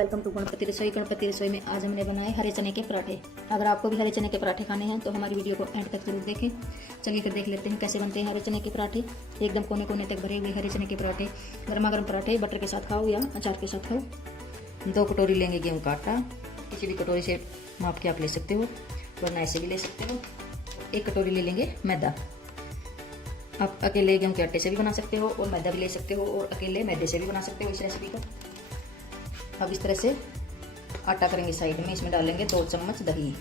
Welcome to Ganpati रसोई। गणपति रसोई में आज हमने बनाए हरे चने के पराठे। अगर आपको भी हरे चने के पराठे खाने हैं तो हमारी वीडियो को एंड तक जरूर देखें। चलिए फिर देख लेते हैं कैसे बनते हैं हरे चने के पराठे। एकदम कोने कोने तक भरे हुए हरे चने के पराठे, गर्मा गर्म पराठे बटर के साथ खाओ या अचार के साथ खाओ। 2 कटोरी लेंगे गेहूँ का आटा, किसी भी कटोरी से माप के आप ले सकते हो, वरना ऐसे भी ले सकते हो। 1 कटोरी ले लेंगे मैदा। आप अकेले गेहूँ के आटे से भी बना सकते हो और मैदा भी ले सकते हो, और अकेले मैदे से भी बना सकते हो इस रेसिपी को। अब इस तरह से आटा करेंगे साइड में। इसमें डालेंगे 2 चम्मच दही।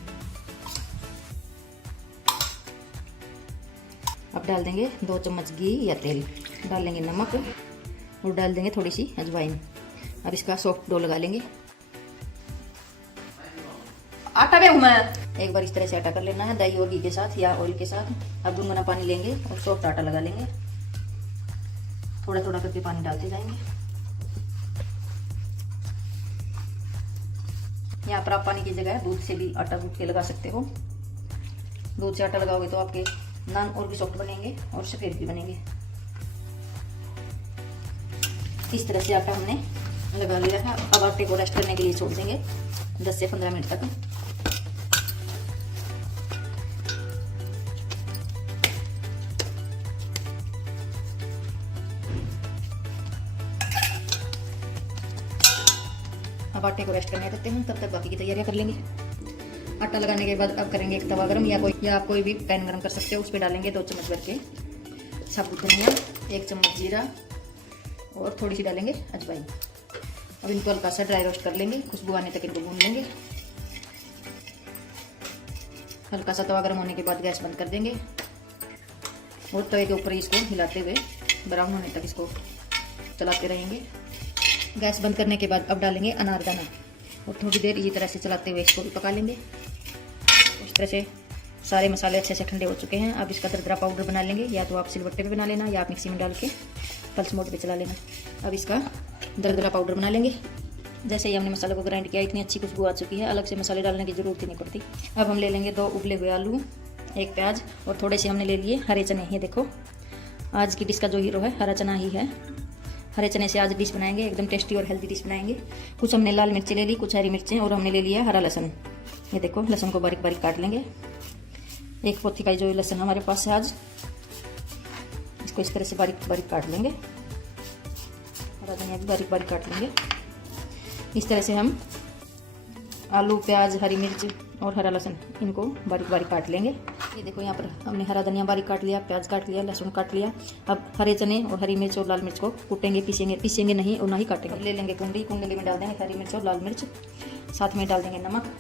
अब डाल देंगे 2 चम्मच घी या तेल। डाल लेंगे नमक और डाल देंगे थोड़ी सी अजवाइन। अब इसका सॉफ्ट डो लगा लेंगे। आटा में एक बार इस तरह से आटा कर लेना है दही और घी के साथ या ऑयल के साथ। अब गुनगुना पानी लेंगे और सॉफ्ट आटा लगा लेंगे। थोड़ा थोड़ा करके पानी डालते जाएंगे। यहाँ पर आप पानी की जगह दूध से भी आटा गूंथ के लगा सकते हो। दूध से आटा लगाओगे तो आपके नान और भी सॉफ्ट बनेंगे और सफेद भी बनेंगे। इस तरह से आटा हमने लगा लिया है। अब आटे को रेस्ट करने के लिए छोड़ देंगे 10 से 15 मिनट तक। अब आटे को रेस्ट करने देते हैं, तब तक बाकी की तैयारियां कर लेंगे। आटा लगाने के बाद अब करेंगे एक तवा गरम या आप कोई भी पैन गरम कर सकते हो। उस पर डालेंगे 2 चम्मच भर के साबुत धनिया, 1 चम्मच जीरा और थोड़ी सी डालेंगे अजवाइन। अब इनको हल्का सा ड्राई रोस्ट कर लेंगे, खुशबू आने तक इनको भून लेंगे। हल्का सा तवा गर्म होने के बाद गैस बंद कर देंगे और तवे के ऊपर इसको हिलाते हुए ब्राउन होने तक इसको चलाते रहेंगे। गैस बंद करने के बाद अब डालेंगे अनारदाना और थोड़ी देर इसी तरह से चलाते हुए इसको भी पका लेंगे। इस तरह से सारे मसाले अच्छे से ठंडे हो चुके हैं। अब इसका दरदरा पाउडर बना लेंगे, या तो आप सिलबट्टे पे बना लेना या आप मिक्सी में डाल के पल्स मोड पे चला लेना। अब इसका दरदरा पाउडर बना लेंगे। जैसे ही हमने मसाले को ग्राइंड किया, इतनी अच्छी खुशबू आ चुकी है, अलग से मसाले डालने की जरूरत ही नहीं पड़ती। अब हम ले लेंगे 2 उबले हुए आलू, 1 प्याज और थोड़े से हमने ले लिए हरे चने। ये देखो, आज की डिश का जो हीरो है हरा चना ही है। हरे चने से आज डिश बनाएंगे, एकदम टेस्टी और हेल्दी डिश बनाएंगे। कुछ हमने लाल मिर्ची ले ली, कुछ हरी मिर्चें और हमने ले लिया हरा लहसुन। ये देखो, लहसुन को बारीक बारीक काट लेंगे। 1 पोथी का जो लहसुन हमारे पास है आज, इसको इस तरह से बारीक बारीक काट लेंगे। हरा धनिया भी बारीक बारीक काट लेंगे। इस तरह से हम आलू, प्याज, हरी मिर्च और हरा लहसुन इनको बारीक बारीक काट लेंगे। ये देखो, यहाँ पर हमने हरा धनिया बारीक काट लिया, प्याज काट लिया, लहसुन काट लिया। अब हरे चने और हरी मिर्च और लाल मिर्च को कूटेंगे, पीसेंगे नहीं और ना ही काटेंगे। ले लेंगे कुंडली में डाल देंगे हरी मिर्च और लाल मिर्च, साथ में डाल देंगे नमक।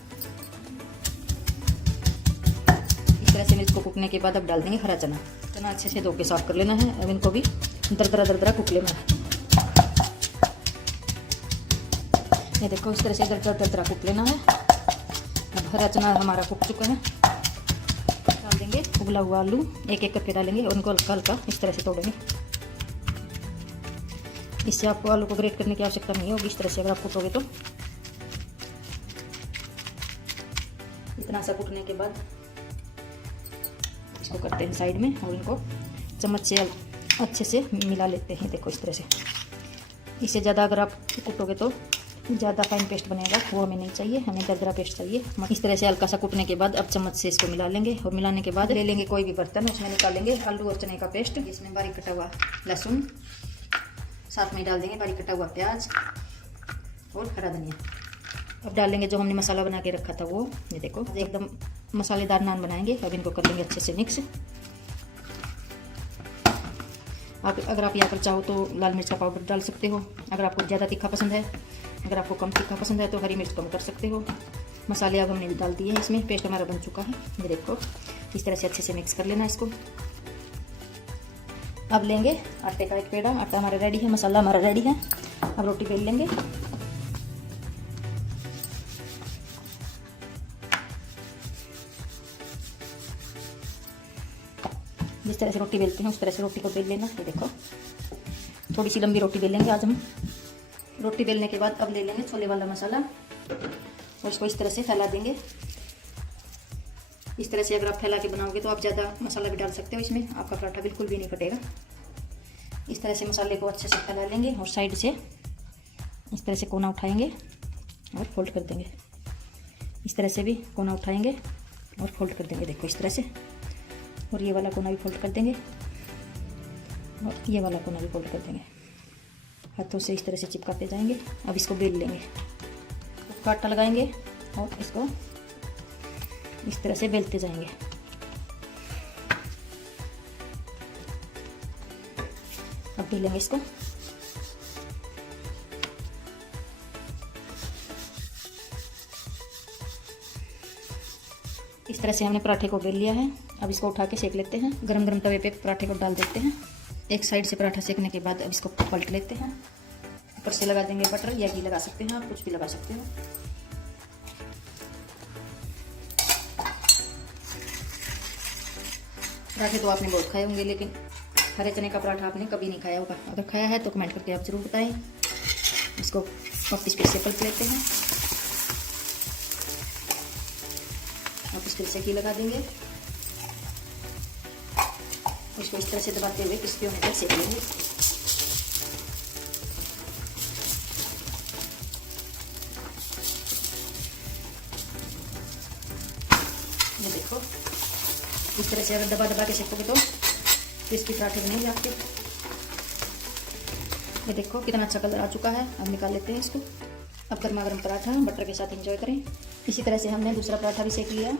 इस तरह से मिर्च को कूटने के बाद अब डाल देंगे हरा चना अच्छे से धो के साफ कर लेना है। अब इनको भी दरदरा कूट लेना है। ये देखो, इस तरह से दरदरा कूट लेना है। अब हरा चना हमारा कूट चुका है। डाल देंगे उबला हुआ आलू, एक एक करके डालेंगे और उनको हल्का हल्का इस तरह से तोड़ेंगे। इससे आपको आलू को ग्रेट करने की आवश्यकता नहीं होगी। इस तरह से अगर आप कूटोगे तो इतना सा कूटने के बाद इसको करते हैं साइड में और इनको चम्मच से अच्छे से मिला लेते हैं। देखो, इस तरह से। इससे ज़्यादा अगर आप कूटोगे तो ज़्यादा फाइन पेस्ट बनेगा, वो हमें नहीं चाहिए, हमें दरदरा पेस्ट चाहिए। इस तरह से हल्का सा कूटने के बाद अब चम्मच से इसको मिला लेंगे और मिलाने के बाद ले लेंगे कोई भी बर्तन, उसमें निकालेंगे आलू और चने का पेस्ट। इसमें बारीक कटा हुआ लहसुन, साथ में डाल देंगे बारीक कटा हुआ प्याज और हरा धनिया। अब डालेंगे जो हमने मसाला बना के रखा था वो। ये देखो, एकदम मसालेदार नान बनाएंगे। अब इनको कर लेंगे अच्छे से मिक्स। अगर आप यहाँ पर चाहो तो लाल मिर्च का पाउडर डाल सकते हो। अगर आपको ज़्यादा तीखा पसंद है, अगर आपको कम तीखा पसंद है तो हरी मिर्च कम कर सकते हो। मसाले अब हमने डाल दिए हैं इसमें, पेस्ट हमारा बन चुका है। ये देखो, इस तरह से अच्छे से मिक्स कर लेना इसको। अब लेंगे आटे का एक पेड़ा। आटा हमारा रेडी है, मसाला हमारा रेडी है। अब रोटी बेल लेंगे। जिस तरह से रोटी बेलते हैं उस तरह से रोटी को बेल लेना। ये देखो, थोड़ी सी लंबी रोटी बेलेंगे आज हम। रोटी बेलने के बाद अब ले लेंगे छोले वाला मसाला और इसको इस तरह से फैला देंगे। इस तरह से अगर आप फैला के बनाओगे तो आप ज़्यादा मसाला भी डाल सकते हो इसमें, आपका पराठा बिल्कुल भी नहीं फटेगा। इस तरह से मसाले को अच्छे से फैला लेंगे और साइड से इस तरह से कोना उठाएंगे और फोल्ड कर देंगे। इस तरह से भी कोना उठाएंगे और फोल्ड कर देंगे, देखो इस तरह से। और ये वाला कोना भी फोल्ड कर देंगे और ये वाला कोना भी फोल्ड कर देंगे। हाथों से इस तरह से चिपकाते जाएंगे। अब इसको बेल लेंगे, कांटा लगाएंगे और इसको इस तरह से बेलते जाएंगे। अब बेलेंगे इसको। इस तरह से हमने पराठे को बेल लिया है। अब इसको उठा के सेक लेते हैं। गरम गरम तवे पे पराठे को डाल देते हैं। एक साइड से पराठा सेकने के बाद अब इसको पलट लेते हैं। ऊपर से लगा देंगे बटर या घी, लगा सकते हैं आप, कुछ भी लगा सकते हो। पराठे तो आपने बहुत खाए होंगे, लेकिन हरे चने का पराठा आपने कभी नहीं खाया होगा। अगर खाया है तो कमेंट करके आप जरूर बताएं। इसको वापस फिर से पलट लेते हैं। वापस फिर से घी लगा देंगे। इसको इस तरह से दबाते हुए क्रिस्पी होने तक सेक लेंगे। ये देखो, इस तरह से अगर दबा दबा के सेकोगे तो क्रिस्पी पराठे बनेंगे आपके। ये देखो कितना अच्छा कलर आ चुका है। अब निकाल लेते हैं इसको। अब गर्मा गर्म पराठा बटर के साथ एंजॉय करें। इसी तरह से हमने दूसरा पराठा भी सेक लिया।